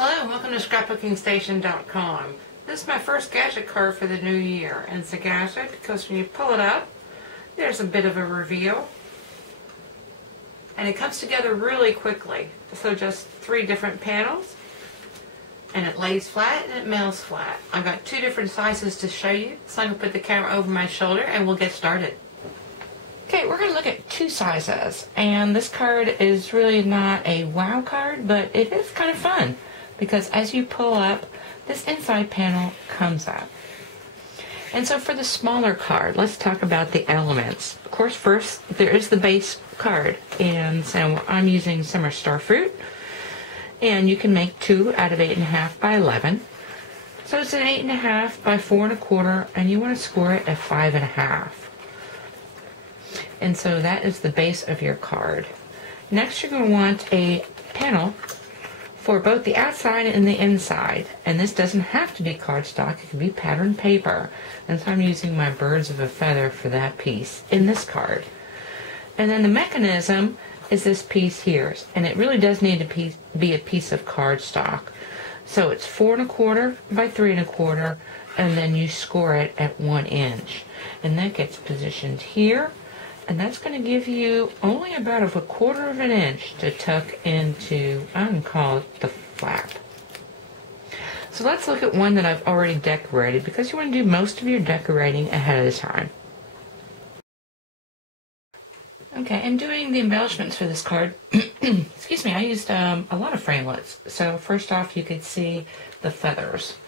Hello and welcome to scrapbookingstation.com. This is my first Gadget card for the new year, and it's a Gadget because when you pull it up, there's a bit of a reveal. And it comes together really quickly. So just 3 different panels, and it lays flat and it mails flat. I've got 2 different sizes to show you, so I'm going to put the camera over my shoulder and we'll get started. Okay, we're going to look at 2 sizes, and this card is really not a wow card, but it is kind of fun because as you pull up, this inside panel comes up. And so for the smaller card, let's talk about the elements. Of course, first there is the base card, and so I'm using Summer Starfruit, and you can make 2 out of 8.5 by 11. So it's an 8.5 by 4.25, and you want to score it at 5.5. And so that is the base of your card. Next, you're going to want a panel for both the outside and the inside. And this doesn't have to be cardstock, it can be patterned paper. And so I'm using my birds of a feather for that piece in this card. And then the mechanism is this piece here. And it really does need to be a piece of cardstock. So it's 4.25 by 3.25, and then you score it at 1 inch. And that gets positioned here. And that's going to give you only about a 1/4 of an inch to tuck into, I'm going to call it the flap. So let's look at one that I've already decorated, because you want to do most of your decorating ahead of time. Okay, and doing the embellishments for this card, excuse me, I used a lot of framelits. So first off, you could see the feathers.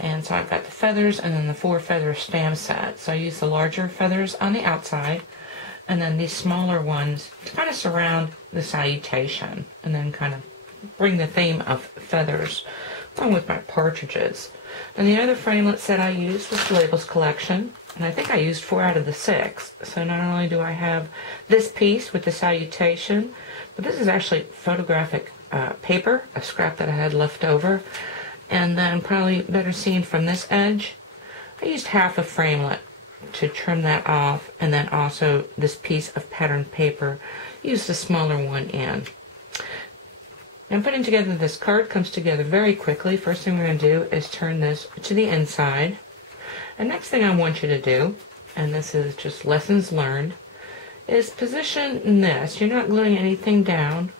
And so I've got the feathers and then the 4 feather stamp set. So I used the larger feathers on the outside, and then these smaller ones to kind of surround the salutation and then kind of bring the theme of feathers along with my partridges. And the other framelits that I used was the Labels collection, and I think I used 4 out of the 6. So not only do I have this piece with the salutation, but this is actually photographic paper, a scrap that I had left over. And then probably better seen from this edge, I used half a framelit to trim that off, and then also this piece of patterned paper, use the smaller one in. And putting together this card comes together very quickly. First thing we're going to do is turn this to the inside. And next thing I want you to do, and this is just lessons learned, is position this. You're not gluing anything down,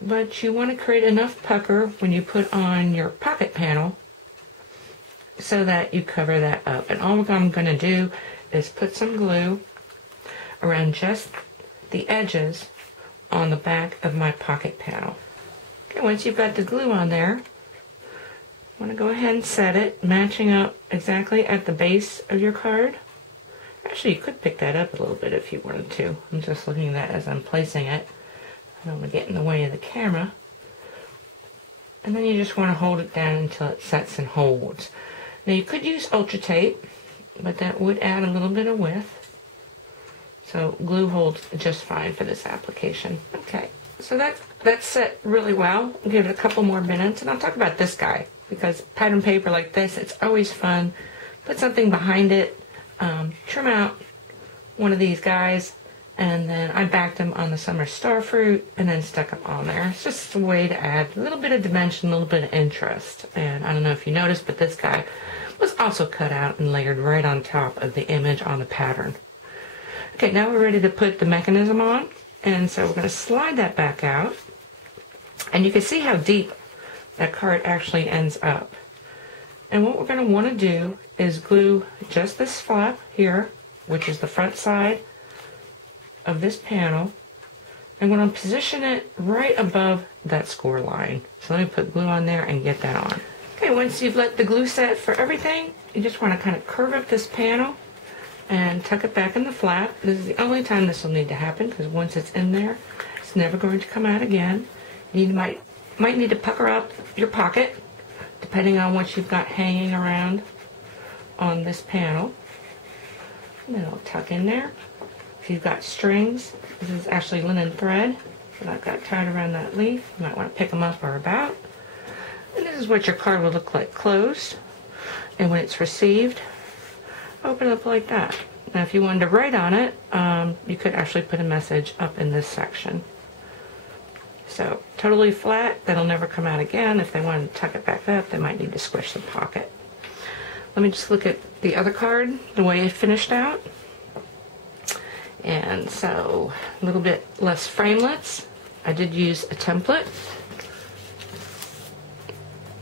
but you want to create enough pucker when you put on your pocket panel so that you cover that up. And all I'm going to do is put some glue around just the edges on the back of my pocket panel. Okay, once you've got the glue on there, I want to go ahead and set it, matching up exactly at the base of your card. Actually, you could pick that up a little bit if you wanted to. I'm just looking at that as I'm placing it. I don't want to get in the way of the camera. And then you just want to hold it down until it sets and holds. Now you could use Ultra Tape, but that would add a little bit of width. So glue holds just fine for this application. Okay, so that's set really well. I'll give it a couple more minutes, and I'll talk about this guy, because pattern paper like this, it's always fun. Put something behind it, trim out one of these guys, and then I backed them on the Summer Starfruit and then stuck them on there. It's just a way to add a little bit of dimension, a little bit of interest. And I don't know if you noticed, but this guy was also cut out and layered right on top of the image on the pattern. Okay, now we're ready to put the mechanism on. And so we're going to slide that back out. And you can see how deep that card actually ends up. And what we're going to want to do is glue just this flap here, which is the front side of this panel, and we're going to position it right above that score line. So let me put glue on there and get that on. Okay, once you've let the glue set for everything, you just want to kind of curve up this panel and tuck it back in the flap. This is the only time this will need to happen, because once it's in there, it's never going to come out again. You might need to pucker up your pocket, depending on what you've got hanging around on this panel. And then it'll tuck in there. If you've got strings, this is actually linen thread that I've got tied around that leaf. You might want to pick them up or about. And this is what your card will look like closed. And when it's received, open up like that. Now if you wanted to write on it, you could actually put a message up in this section. So totally flat, that'll never come out again. If they want to tuck it back up, they might need to squish the pocket. Let me just look at the other card, the way it finished out. And so a little bit less framelets. I did use a template.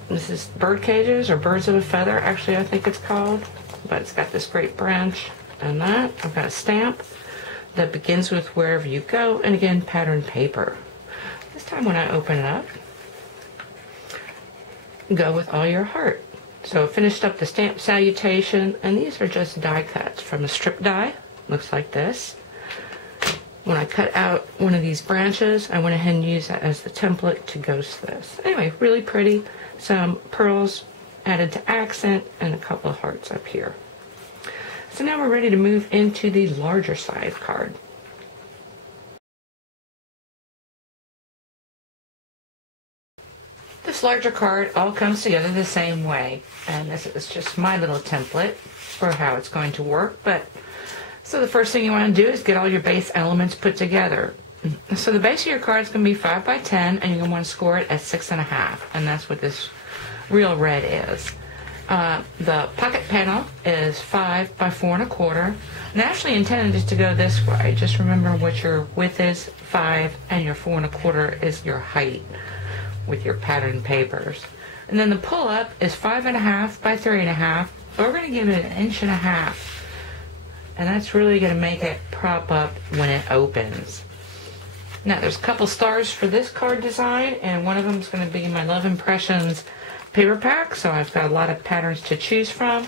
This is bird cages, or birds of a feather, actually I think it's called. But it's got this great branch and that. I've got a stamp that begins with wherever you go, and again, pattern paper. This time when I open it up, go with all your heart. So I finished up the stamp salutation, and these are just die cuts from a strip die. Looks like this. When I cut out one of these branches, I went ahead and used that as the template to ghost this. Anyway, really pretty. Some pearls added to accent, and a couple of hearts up here. So now we're ready to move into the larger size card. This larger card all comes together the same way, and this is just my little template for how it's going to work. But so the first thing you want to do is get all your base elements put together. So the base of your card is going to be 5 by 10, and you're going to want to score it at 6.5, and that's what this real red is. The pocket panel is 5 by 4.25, and I actually intended it to go this way. Just remember what your width is, 5, and your 4.25 is your height with your pattern papers. And then the pull-up is 5.5 by 3.5, but we're going to give it 1.5 inches. And that's really going to make it prop up when it opens. Now there's a couple stars for this card design, and one of them is going to be my Love Impressions paper pack, so I've got a lot of patterns to choose from.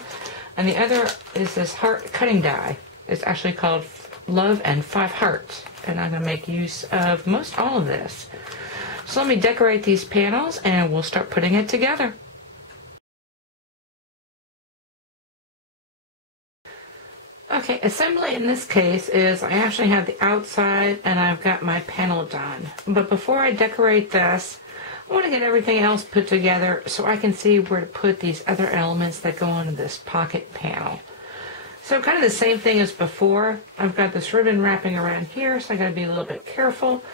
And the other is this heart cutting die. It's actually called Love and 5 Hearts, and I'm going to make use of most all of this. So let me decorate these panels and we'll start putting it together. Okay, assembly in this case is I actually have the outside and I've got my panel done. But before I decorate this, I want to get everything else put together so I can see where to put these other elements that go onto this pocket panel. So kind of the same thing as before. I've got this ribbon wrapping around here, so I got to be a little bit careful.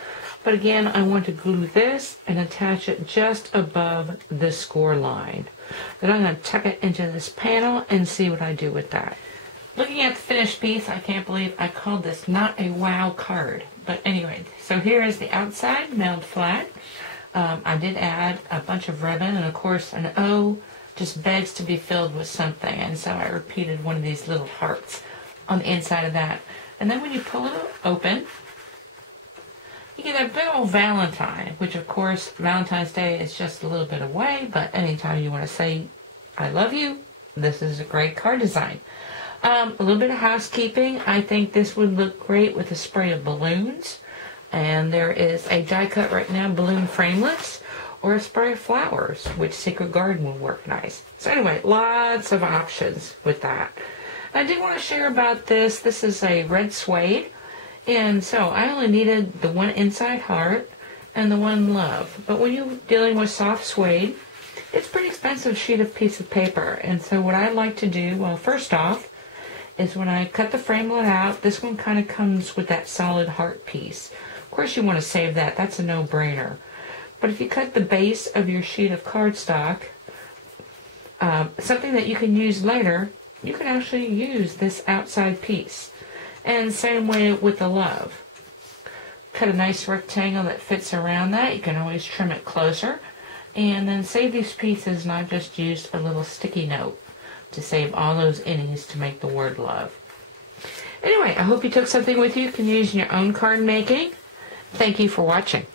But again, I want to glue this and attach it just above the score line. Then I'm going to tuck it into this panel and see what I do with that. Looking at the finished piece, I can't believe I called this not a wow card. But anyway, so here is the outside, mailed flat. I did add a bunch of ribbon, and of course an O just begs to be filled with something. And so I repeated one of these little hearts on the inside of that. And then when you pull it open, you get a big old Valentine, which of course Valentine's Day is just a little bit away, but anytime you want to say I love you, this is a great card design. A little bit of housekeeping. I think this would look great with a spray of balloons. And there is a die cut right now, balloon framelets, or a spray of flowers, which Secret Garden will work nice. So anyway, lots of options with that. I did want to share about this. This is a red suede. And so I only needed the one inside heart and the one love. But when you're dealing with soft suede, it's a pretty expensive sheet of piece of paper. And so what I like to do, well, first off, is when I cut the framelit out, this one kind of comes with that solid heart piece. Of course you want to save that, that's a no-brainer. But if you cut the base of your sheet of cardstock, something that you can use later, you can actually use this outside piece. And same way with the love. Cut a nice rectangle that fits around that. You can always trim it closer. And then save these pieces, and I've just used a little sticky note to save all those innies to make the word love. Anyway, I hope you took something with you can use in your own card making. Thank you for watching.